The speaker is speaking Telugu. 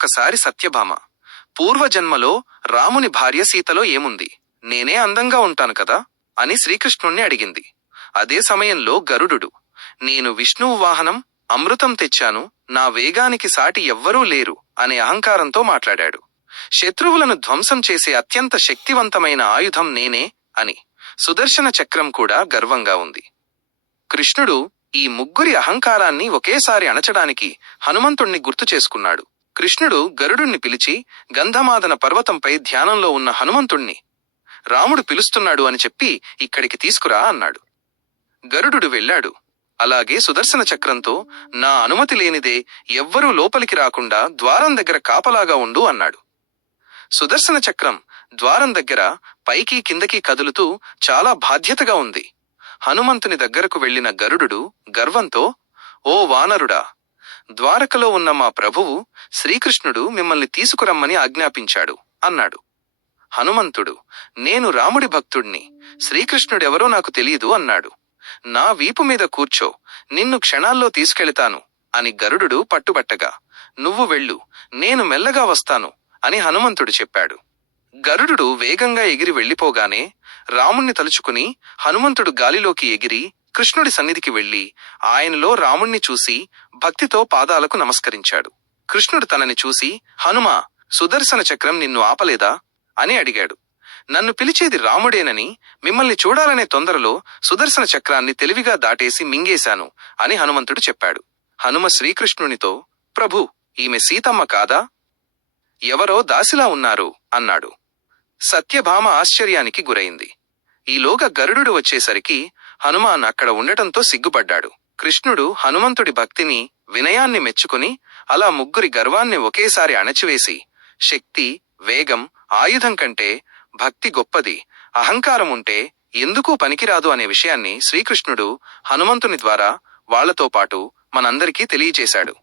ఒకసారి సత్యభామ. పూర్వజన్మలో రాముని భార్య సీతలో ఏముంది? నేనే అందంగా ఉంటాను కదా? అని శ్రీకృష్ణుణ్ణి అడిగింది. అదే సమయంలో గరుడు నేను విష్ణువు వాహనం అమృతం తెచ్చాను నా వేగానికి సాటి ఎవ్వరూ లేరు అనే అహంకారంతో మాట్లాడాడు. శత్రువులను ధ్వంసం చేసే అత్యంత శక్తివంతమైన ఆయుధం నేనే అని. సుదర్శన చక్రం కూడా గర్వంగా ఉంది. కృష్ణుడు ఈ ముగ్గురి అహంకారాన్ని ఒకేసారి అణచడానికి హనుమంతుణ్ణి గుర్తు చేసుకున్నాడు. కృష్ణుడు గరుడుణ్ణి పిలిచి గంధమాదన పర్వతంపై ధ్యానంలో ఉన్న హనుమంతుణ్ణి రాముడు పిలుస్తున్నాడు అని చెప్పి ఇక్కడికి తీసుకురా అన్నాడు. గరుడు వెళ్ళాడు. అలాగే సుదర్శన చక్రంతో నా అనుమతి లేనిదే ఎవ్వరూ లోపలికి రాకుండా ద్వారం దగ్గర కాపలాగా ఉండు అన్నాడు. సుదర్శన చక్రం ద్వారం దగ్గర పైకి కిందకి కదులుతూ చాలా బాధ్యతగా ఉంది. హనుమంతుని దగ్గరకు వెళ్ళిన గరుడు గర్వంతో ఓ వానరుడా ద్వారకలో ఉన్న మా ప్రభువు శ్రీకృష్ణుడు మిమ్మల్ని తీసుకురమ్మని ఆజ్ఞాపించాడు అన్నాడు. హనుమంతుడు నేను రాముడి భక్తుణ్ణి శ్రీకృష్ణుడెవరో నాకు తెలియదు అన్నాడు. నా వీపు మీద కూర్చో నిన్ను క్షణాల్లో తీసుకెళతాను అని గరుడు పట్టుబట్టగా నువ్వు వెళ్ళు నేను మెల్లగా వస్తాను అని హనుమంతుడు చెప్పాడు. గరుడు వేగంగా ఎగిరి వెళ్ళిపోగానే రాముణ్ణి తలుచుకుని హనుమంతుడు గాలిలోకి ఎగిరి కృష్ణుడి సన్నిధికి వెళ్ళి ఆయనలో రాముణ్ణి చూసి భక్తితో పాదాలకు నమస్కరించాడు. కృష్ణుడు తనని చూసి హనుమా సుదర్శన చక్రం నిన్ను ఆపలేదా? అని అడిగాడు. నన్ను పిలిచేది రాముడేనని మిమ్మల్ని చూడాలనే తొందరలో సుదర్శన చక్రాన్ని తెలివిగా దాటేసి మింగేశాను అని హనుమంతుడు చెప్పాడు. హనుమ శ్రీకృష్ణునితో ప్రభు ఈమె సీతమ్మ కాదా? ఎవరో దాసిలా ఉన్నారు అన్నాడు. సత్యభామ ఆశ్చర్యానికి గురైంది. ఈలోగా గరుడు వచ్చేసరికి హనుమాన్ అక్కడ ఉండటంతో సిగ్గుపడ్డాడు. కృష్ణుడు హనుమంతుడి భక్తిని వినయాన్ని మెచ్చుకుని అలా ముగ్గురి గర్వాన్ని ఒకేసారి అణచివేసి శక్తి వేగం ఆయుధం కంటే భక్తి గొప్పది అహంకారం ఉంటే ఎందుకూ పనికిరాదు అనే విషయాన్ని శ్రీకృష్ణుడు హనుమంతుని ద్వారా వాళ్ళతో పాటు మనందరికీ తెలియచేశాడు